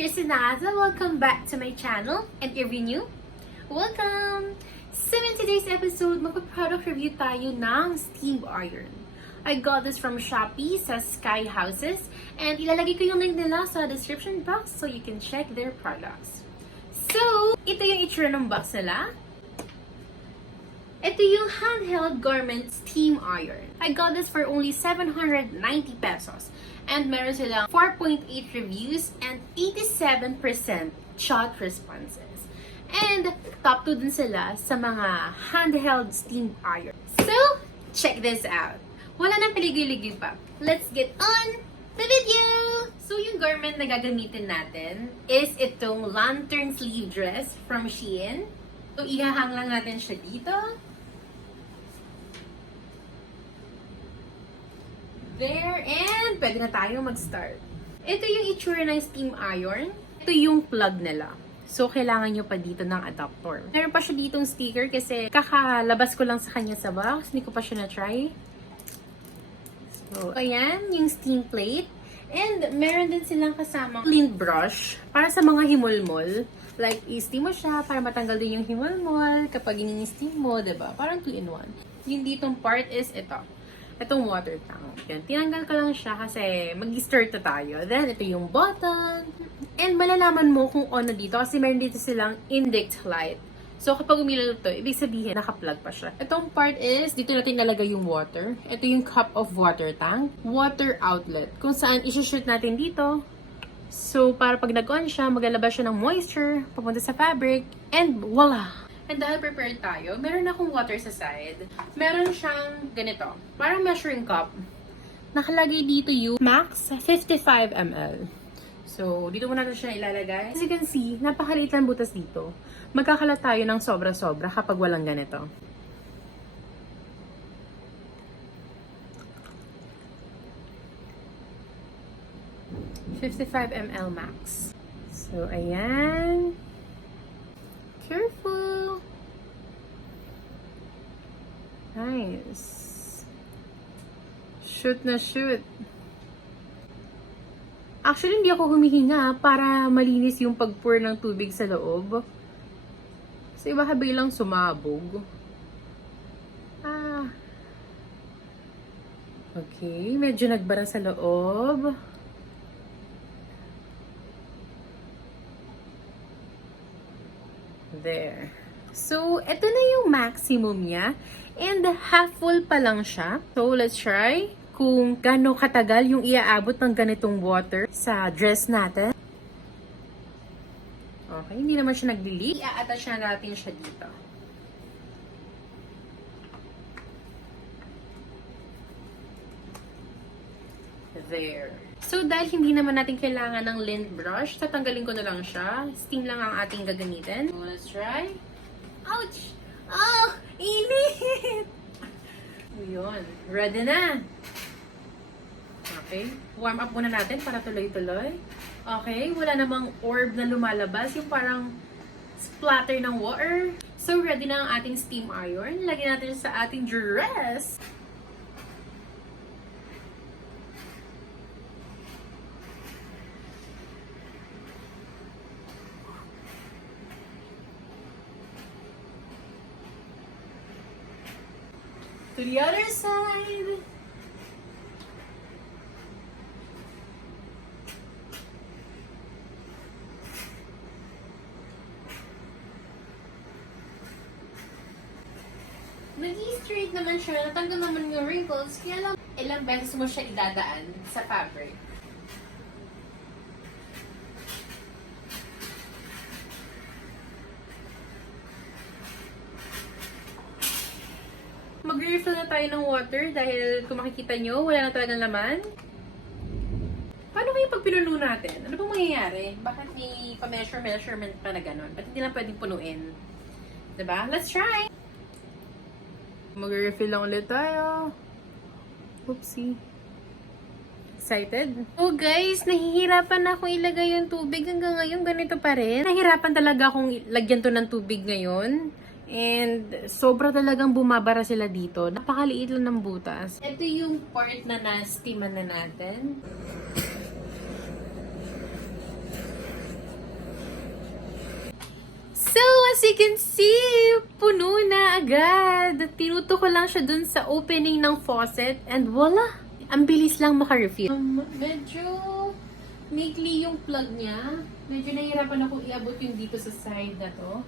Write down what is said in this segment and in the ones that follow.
Christina. Welcome back to my channel. And if you're new, welcome! So in today's episode, magpa-product review tayo ng steam iron. I got this from Shopee sa Sky Houses. And ilalagay ko yung link nila sa description box so you can check their products. So, ito yung itsura ng box nila. Ito yung handheld garment steam iron. I got this for only 790 pesos. And meron silang 4.8 reviews and 87% shot responses. And top 2 din sila sa mga handheld steam iron. So, check this out. Wala nang paligoy-ligoy pa. Let's get on the video! So, yung garment na gagamitin natin is itong lantern sleeve dress from Shein. So, ihahang lang natin siya dito. There, and pwede na tayo mag-start. Ito yung itsura ng steam iron. Ito yung plug nila. So, kailangan nyo pa dito ng adapter. Meron pa siya ditong sticker kasi kakalabas ko lang sa kanya sa box. Hindi ko pa siya na-try. So, ayan, yung steam plate. And meron din silang kasamang lint brush para sa mga himulmol. Like, i-steam mo siya para matanggal din yung himulmol kapag ini-steam mo, diba? Parang 2-in-1. Yung ditong part is ito. Itong water tank. Yan. Tinanggal ko lang siya kasi mag-start na tayo. Then, ito yung button. And malalaman mo kung on na dito kasi meron dito silang index light. So, kapag umilaw ito, ibig sabihin, naka-plug pa siya. Itong part is, dito natin nalagay yung water. Ito yung cup of water tank. Water outlet. Kung saan isi-shoot natin dito. So, para pag nag-on siya, maglalabas siya ng moisture, papunta sa fabric, and voila! And dahil prepared tayo, meron akong water sa side. Meron siyang ganito, parang measuring cup. Nakalagay dito yung max 55 ml. So, dito muna natin siya ilalagay. As you can see, napakaliit lang butas dito. Magkakalat tayo ng sobra-sobra kapag walang ganito. $55 ml max. So, ayan. Careful. Nice. Shoot na shoot. Actually, hindi ako humihinga para malinis yung pag-pour ng tubig sa loob. Kasi baka biglang sumabog. Okay, medyo nagbara sa loob. There. So, ito na yung maximum niya. And half full pa lang siya. So, let's try kung gaano katagal yung iaabot ng ganitong water sa dress natin. Okay, hindi naman siya nag-leak. I-attach na natin siya dito. There. So, dahil hindi naman natin kailangan ng lint brush, tatanggalin ko na lang siya. Steam lang ang ating gagamitin. So, let's try. Ouch! Oh! Init! Yun. Ready na. Okay. Warm up muna natin para tuloy-tuloy. Okay. Wala namang orb na lumalabas. Yung parang splatter ng water. So, ready na ang ating steam iron. Lagyan natin sa ating dress. To the other side. Nag-i-straight naman siya. Natanggal naman yung wrinkles. Kaya lang, ilang beses mo siya idadaan sa fabric. Mag-refill na tayo ng water dahil kung makikita nyo, wala na talagang laman. Paano kayo pag pinuno natin? Ano bang mangyayari? Bakit may pa-measurement pa na gano'n? Ba't hindi lang pwedeng punuin? Diba? Let's try! Mag-refill lang ulit tayo. Oopsie. Excited? Oh guys, nahihirapan na akong ilagay yung tubig. Hanggang ngayon, ganito pa rin. Nahihirapan talaga akong lagyan to ng tubig ngayon. And sobra talagang bumabara sila dito. Napakaliit lang ng butas. Ito yung part na na-steaman na natin. As you can see, puno na agad. Tinuto ko lang siya dun sa opening ng faucet and voila! Ang bilis lang maka-refill. Medyo maikli yung plug niya. Medyo nahihirapan ako iabot yung dito sa side na to.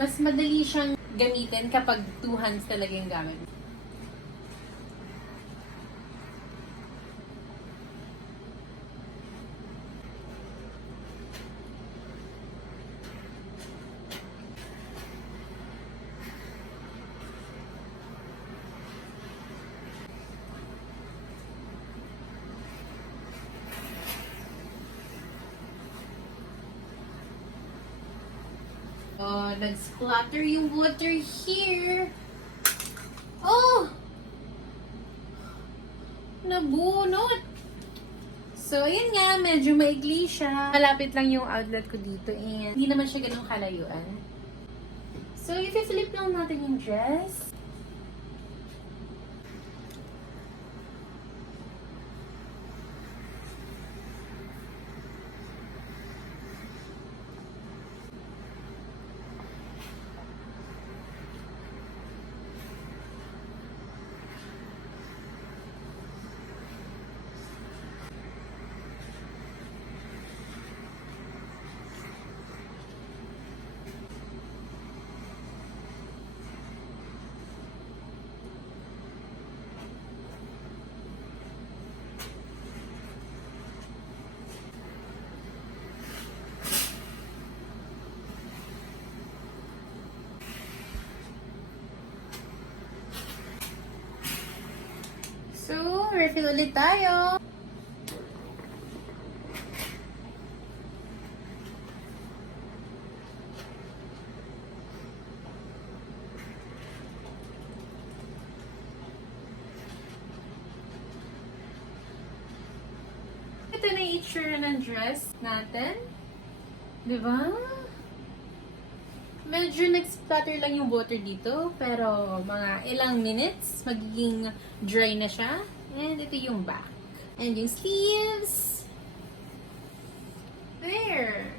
Mas madali siyang gamitin kapag two hands talaga yung gamit. Oh, nag-splatter yung water here. Oh! Nabunot! So, ayan nga, medyo maigli siya. Malapit lang yung outlet ko dito and hindi naman siya ganun kalayuan. So, i-flip lang natin yung dress. So, refill ulit tayo. Ito na yung itsura ng dress natin. Diba? Medyo nag-splatter lang yung water dito, pero mga ilang minutes, magiging dry na siya. And ito yung back. And yung sleeves. There.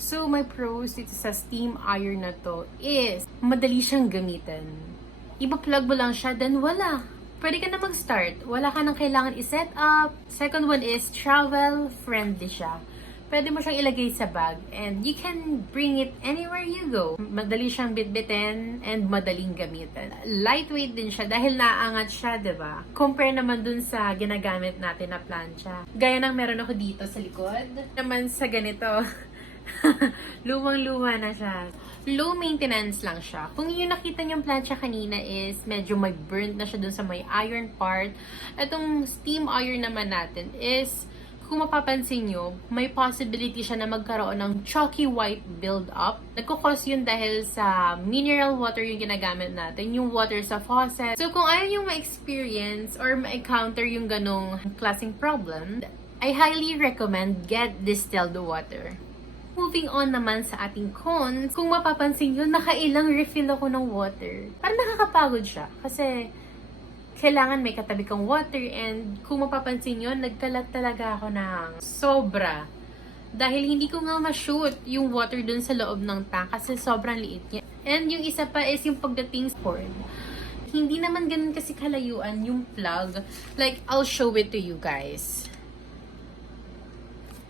So, my pros dito sa steam iron na to is, madali siyang gamitin. Ipa-plug mo lang siya, then wala. Pwede ka na mag-start. Wala ka nang kailangan i-set up. Second one is travel-friendly siya. Pwede mo siyang ilagay sa bag and you can bring it anywhere you go. Madali siyang bitbitin and madaling gamitin. Lightweight din siya dahil naaangat siya, diba? Compare naman dun sa ginagamit natin na plancha. Gaya ng meron ako dito sa likod. Naman sa ganito, lumang-luma na siya. Low maintenance lang siya. Kung yung nakita niyong plancha kanina is medyo may burnt na siya dun sa may iron part. Itong steam iron naman natin is, kung mapapansin nyo, may possibility siya na magkaroon ng chalky white build-up. Nagkukos yun dahil sa mineral water yung ginagamit natin, yung water sa faucet. So kung ayaw yung ma-experience or ma-encounter yung ganong klaseng problem, I highly recommend get distilled water. Moving on naman sa ating cons, kung mapapansin nyo, nakailang refill ako ng water. Parang nakakapagod siya. Kasi, kailangan may katabi kang water and kung mapapansin nyo, nagkalat talaga ako ng sobra. Dahil hindi ko nga ma-shoot yung water dun sa loob ng tank kasi sobrang liit niya. And yung isa pa is yung pagdating sa cord. Hindi naman ganun kasi kalayuan yung plug. Like, I'll show it to you guys.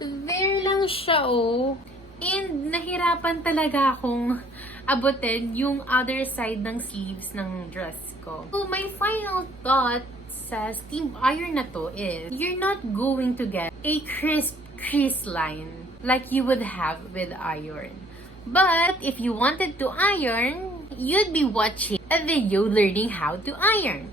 There lang siya, oh. And nahirapan talaga akong abutin yung other side ng sleeves ng dress ko. So, my final thought sa steam iron na to is, you're not going to get a crisp crease line like you would have with iron. But, if you wanted to iron, you'd be watching a video learning how to iron.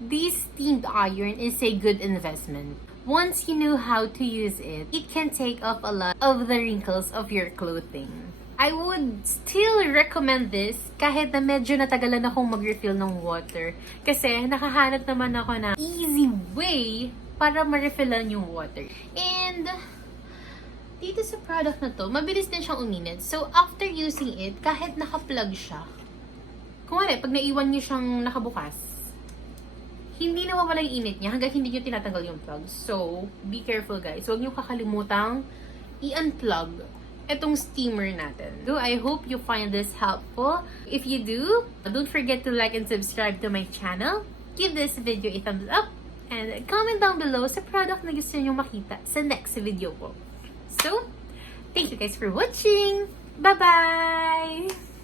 This steamed iron is a good investment. Once you know how to use it, it can take off a lot of the wrinkles of your clothing. I would still recommend this kahit na medyo natagalan akong mag-refill ng water. Kasi nakahanap naman ako na easy way para ma-refillan yung water. And dito sa product na to, mabilis din siyang uminit. So after using it, kahit naka-plug siya, kung ano, pag naiwan nyo siyang nakabukas, hindi nawawala yung init niya hanggang hindi nyo tinatanggal yung plug. So, be careful guys. Huwag nyo kakalimutang i-unplug itong steamer natin. So, I hope you find this helpful. If you do, don't forget to like and subscribe to my channel. Give this video a thumbs up. And comment down below sa product na gusto nyo makita sa next video ko. So, thank you guys for watching. Bye-bye!